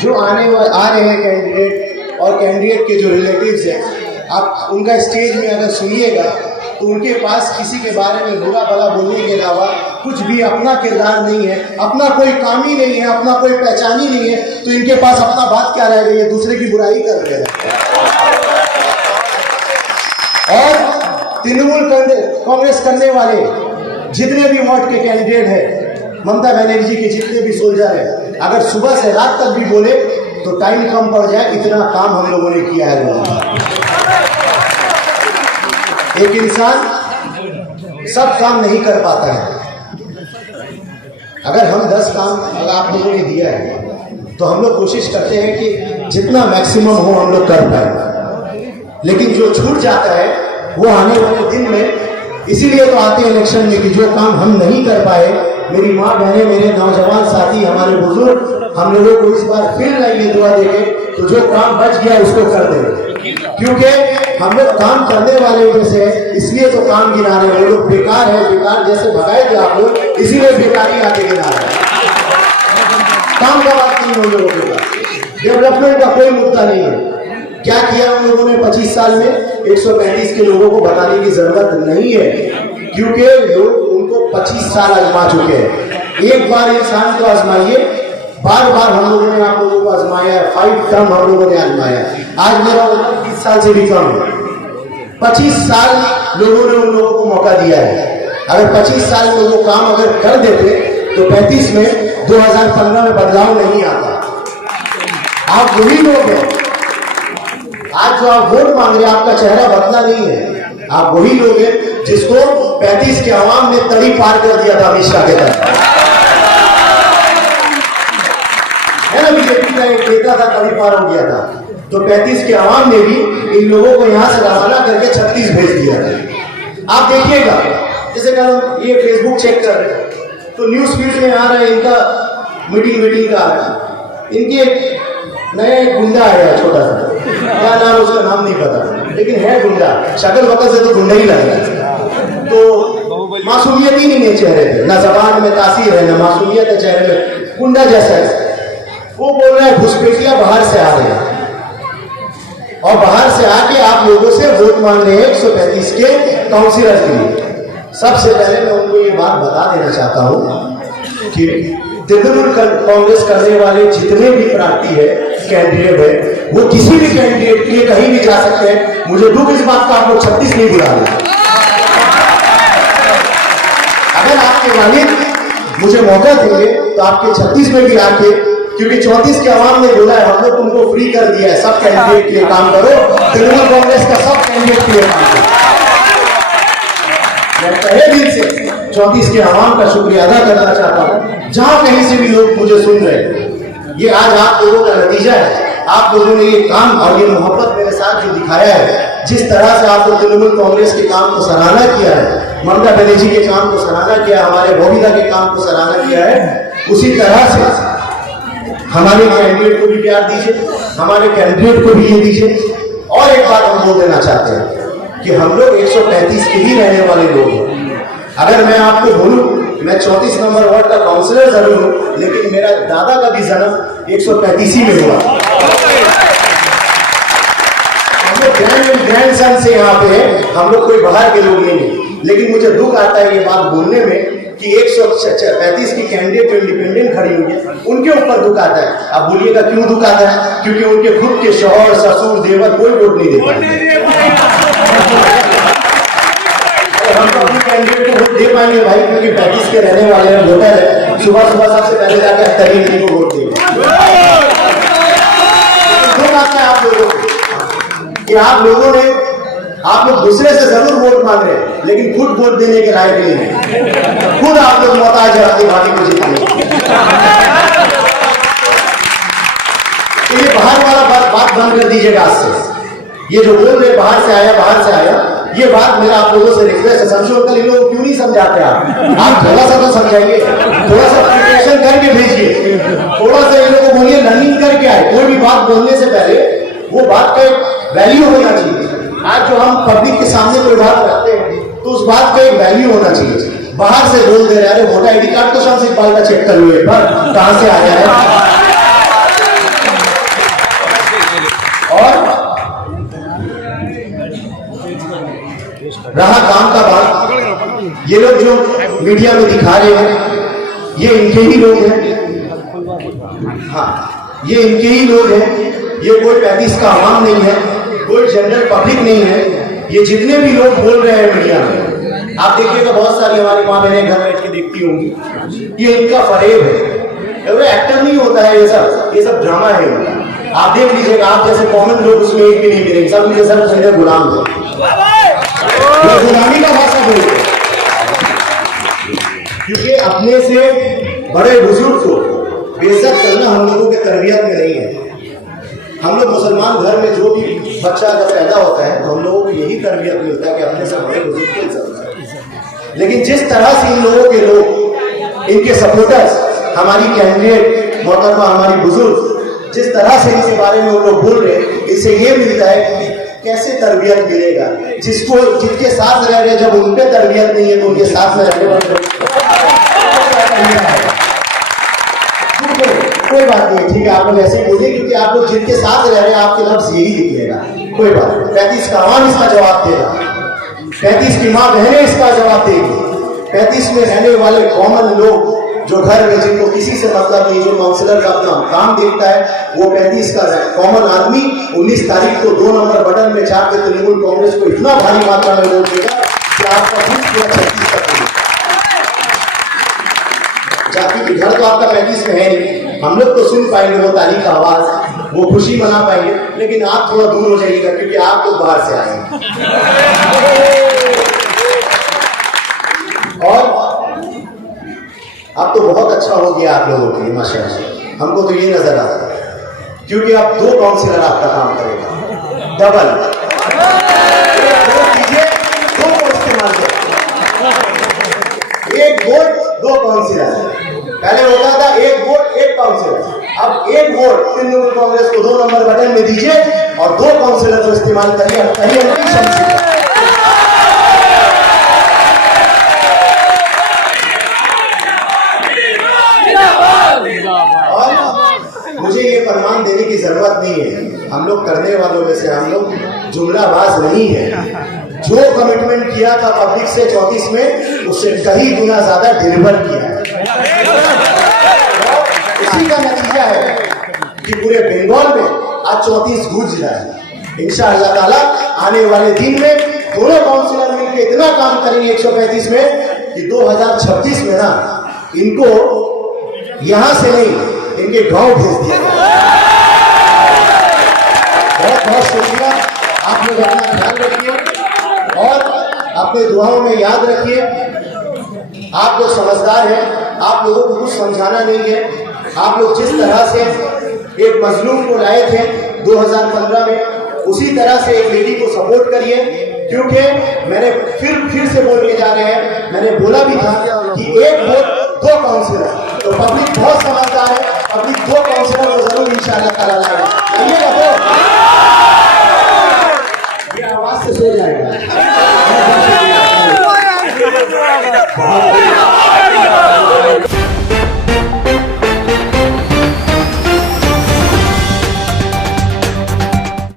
जो आ रहे हैं कैंडिडेट और कैंडिडेट के जो रिलेटिव्स हैं, आप उनका स्टेज में अगर सुनिएगा तो उनके पास किसी के बारे में बुरा भला बोलने के अलावा कुछ भी अपना किरदार नहीं है, अपना कोई काम ही नहीं है, अपना कोई पहचान ही नहीं है, तो इनके पास अपना बात क्या रह गई है, दूसरे की बुराई कर रहे हैं। और तृणमूल कांग्रेस करने वाले जितने भी वार्ड के कैंडिडेट हैं, ममता बनर्जी के जितने भी सोल्जर हैं, अगर सुबह से रात तक भी बोले तो टाइम कम पड़ जाए, इतना काम हम लोगों ने किया है। एक इंसान सब काम नहीं कर पाता है। अगर हम 10 काम अगर आप लोगों ने दिया है तो हम लोग कोशिश करते हैं कि जितना मैक्सिमम हो हम लोग कर पाए, लेकिन जो छूट जाता है वो आने वाले दिन में, इसीलिए तो आते हैं इलेक्शन में कि जो काम हम नहीं कर पाए, मेरी माँ बहनें, मेरे नौजवान साथी, हमारे बुजुर्ग, हम लोगों को इस बार फिर लाइए दुआ देंगे, तो जो काम बच गया उसको कर देंगे। क्योंकि हम लोग काम करने वाले जैसे, इसलिए तो काम गिना रहे हैं। वो लोग बेकार है, बेकार जैसे भगाएंगे आप लोग, इसीलिए बेकारी आके गिना रहे हैं। काम का बात नहीं हो लोगों के पास, डेवलपमेंट का कोई मुद्दा नहीं है। क्या किया हम लोगों ने 25 साल में, 135 के लोगों को बताने की जरूरत नहीं है, क्योंकि लोग उनको 25 साल आजमा चुके हैं। एक बार इंसान को आजमाइए, बार बार हम लोगों ने आप लोगों को आजमाया है। 5 टर्म हम लोगों ने आजमाया। आज मेरा उम्र 20 साल से भी कम है। 25 साल लोगों ने उन लोगों को मौका दिया है। अगर 25 साल में वो काम अगर कर देते तो 35 में 2015 में बदलाव नहीं आता। आप वही लोग हैं, आज जो आप वोट मांग रहे हैं, आपका चेहरा बदला नहीं है। आप वही लोग हैं जिसको 35 के अवाम ने तड़ी पार कर दिया था अमित शाह के तहत, है ना। बीजेपी का एक नेता था, तड़ी पार हो गया था, तो 35 के अवाम ने भी इन लोगों को यहां से रवाना करके 36 भेज दिया था। आप देखिएगा, जैसे कल ये फेसबुक चेक कर रहे हैं तो न्यूज फीड में आ रहा है इनका मीटिंग का आ रहा है। इनके नया एक गुंडा आया छोटा सा, क्या नाम उसका नाम नहीं पता, लेकिन है गुंडा, शक्ल वकल से तो गुंडा ही लगेगा। तो मासूमियत ही नहीं है चेहरे पे, ना जबान में तासीर है, ना मासूमियत है चेहरे में, गुंडा जैसा है। वो बोल रहा है घुसपैठिया बाहर से आ रहे हैं और बाहर से आके आप लोगों से वोट मांग रहे हैं 135 के काउंसिलर के लिए। सबसे पहले मैं उनको ये बात बता देना चाहता हूं कि तृणमूल कांग्रेस करने वाले जितने भी प्रार्थी है, कैंडिडेट है, वो किसी भी कैंडिडेट के लिए कहीं भी जा सकते हैं। मुझे दुख इस बात का आप लोग 36 नहीं बुला रहे। अगर आपके वालिद मुझे मौका देंगे तो आपके 36 में भी आके, क्योंकि 34 के अवाम ने बोला है, हम लोग तुमको फ्री कर दिया है, सब कैंडिडेट के लिए काम करो, तृणमूल कांग्रेस का सब कैंडिडेट के लिए काम करो। मैं तहे दिल से 34 के अवाम का शुक्रिया अदा करना चाहता हूं, जहां कहीं से भी लोग मुझे सुन रहे हैं। ये आज आप लोगों का नतीजा है। आप लोगों ने ये काम और ये मोहब्बत मेरे साथ जो दिखाया है, जिस तरह से आप लोग तृणमूल कांग्रेस के काम को सराहना किया है, ममता बनर्जी के काम को सराहना किया, हमारे बबीता के काम को सराहना किया है, उसी तरह से हमारे कैंडिडेट को भी प्यार दीजिए, हमारे कैंडिडेट को भी ये दीजिए। और एक बात हम बोल देना चाहते हैं कि हम लोग 135 के ही रहने वाले लोग हैं। अगर मैं आपको बोलूं, मैं 34 नंबर वार्ड का काउंसिलर जरूर हूं, लेकिन मेरा दादा का भी जन्म 135 ही में हुआ। हम लोग ग्रैंड सन से यहाँ पे हैं, हम लोग कोई बाहर के लोग नहीं है। लेकिन मुझे दुख आता है ये बात बोलने में कि 135 की कैंडिडेट जो इंडिपेंडेंट खड़ी हुई है, उनके ऊपर दुख आता है। अब बोलिएगा क्यों दुख आता है? क्योंकि उनके खुद के शौहर, ससुर, देवर कोई वोट नहीं देता। हम तो अपने कैंडिडेट को वोट दे पाएंगे भाई, क्योंकि 35 के रहने वाले हैं, वोटर है। सुबह सुबह सबसे पहले जाकर अख्तरी को वोट देंगे। दुख आता है आप लोगों को कि आप लोग दूसरे से जरूर वोट मांग रहे हैं, लेकिन खुद वोट देने के लायक नहीं है। खुद आप लोग मोहताज है अपनी पार्टी को जिताने। तो ये बाहर वाला बात बंद कर दीजिएगा आज से। ये जो बोल रहे बाहर से आया, ये बात मेरा आप लोगों से रिक्वेस्ट है। संशोधन इन लोग क्यों नहीं समझाते? आप थोड़ा सा तो समझाइए, थोड़ा सा प्रिपरेशन करके भेजिए, थोड़ा सा इन लोगों को बोलिए लर्निंग करके आए। कोई भी बात बोलने से पहले वो बात का एक वैल्यू होना चाहिए। आज जो हम पब्लिक के सामने कोई बात रखते हैं तो उस बात का एक वैल्यू होना चाहिए। बाहर से बोल दे रहे, अरे वोटर आईडी कार्ड तो शम्स इकबाल का चेक कर लो एक बार, कहां से आया है। रहा काम का बात, ये लोग जो मीडिया में दिखा रहे हैं ये इनके ही लोग हैं। हाँ, ये इनके ही लोग हैं। ये कोई 35 का आवाम नहीं है, कोई जनरल पब्लिक नहीं है। ये जितने भी लोग बोल रहे हैं मीडिया में, आप देखिएगा बहुत सारी हमारी माँ बहनें घर बैठ के देखती होंगी, ये इनका फरेब है। एक्टर नहीं होता है ये सब ड्रामा है इनका। आप देख लीजिएगा, आप जैसे कॉमन लोग उसमें एक भी नहीं मिलेंगे, सब मुझे सब सीधे गुलाम है, गुलामी का भाषा बोलते हैं। क्योंकि अपने से बड़े बुजुर्ग को बेइज्जत करना हम लोगों के तरबियत में नहीं है। हम लोग मुसलमान घर में जो भी बच्चा अगर पैदा होता है तो हम लोगों को यही तरबियत मिलता है कि अपने से बड़े बुजुर्ग को इज्जत करें। लेकिन जिस तरह से इन लोगों के लोग, इनके सपोर्टर्स, हमारी कैंडिडेट मोहतरमा, हमारी बुजुर्ग, जिस तरह से इनके बारे में वो लोग बोल रहे हैं, इससे ये मिलता है कि कैसे तरबियत मिलेगा। जिसके साथ रह रहे, जब उन पे तरबियत नहीं है तो उनके साथ में रहने वाले कोई बात नहीं, ठीक है, आप लोग ऐसे ही बोलिए, क्योंकि आप लोग जिनके साथ रह रहे हैं आपके लफ्ज यही निकलेगा। कोई बात नहीं, 35 का आवाम इसका जवाब देगा, 35 की माँ बहनें इसका जवाब देगी। 35 में रहने वाले कॉमन लोग जो घर में, जिनको किसी से मतलब नहीं, जो काउंसिलर का अपना काम देखता है, वो 35 का कॉमन आदमी 19 तारीख को 2 नंबर बटन में जाकर तृणमूल कांग्रेस को इतना भारी मात्रा में वोट देगा कि आपका बूथ पूरा 36 तक होगा। जाति घर तो आपका 35 में है नहीं, हम लोग तो सुन पाएंगे वो ताली का आवाज, वो खुशी मना पाएंगे, लेकिन आप थोड़ा दूर हो जाइएगा क्योंकि आप तो बाहर से आएंगे। और अब तो बहुत अच्छा हो गया आप लोगों के लिए, माशाल्लाह। हमको तो ये नजर आता है क्योंकि अब 2 काउंसिलर आपका काम करेगा, डबल। दो को इस्तेमाल करें, 1 वोट 2 काउंसिलर। पहले होता था 1 वोट 1 काउंसिलर, अब 1 वोट तृणमूल कांग्रेस को 2 नंबर बटन में दीजिए और 2 काउंसिलर को इस्तेमाल करिए। मुझे ये फरमान देने की जरूरत नहीं है, हम लोग करने वालों में से हम लोग जुमलाबाज नहीं है। जो कमिटमेंट किया था पब्लिक से 34 में, उससे कहीं गुना ज्यादा डिलीवर किया है। इसी का नतीजा है कि पूरे बंगाल में आज 34 गूंज रहा है। इंशाअल्लाह ताला आने वाले दिन में दोनों काउंसिलर मिलकर इतना काम करेंगे 135 में कि 2026 में ना इनको यहां से नहीं, इनके गांव भेज दिया। बहुत बहुत शुक्रिया, आप लोग अपना ध्यान रखिए और अपने दुआओं में याद रखिए। आप लोग समझदार हैं, आप लोगों को कुछ समझाना नहीं है। आप लोग जिस तरह से एक मजलूम को लाए थे 2015 में, उसी तरह से एक लेडी को सपोर्ट करिए। क्योंकि मैंने फिर से बोल के जा रहे हैं, मैंने बोला भी था कि 1 वोट 2 काउंसिलर, तो पब्लिक बहुत समझदार है, पब्लिक 2 काउंसिलर को जरूर इंशाअल्लाह ताला लाएगा। ये आवाज से सो जाएगा।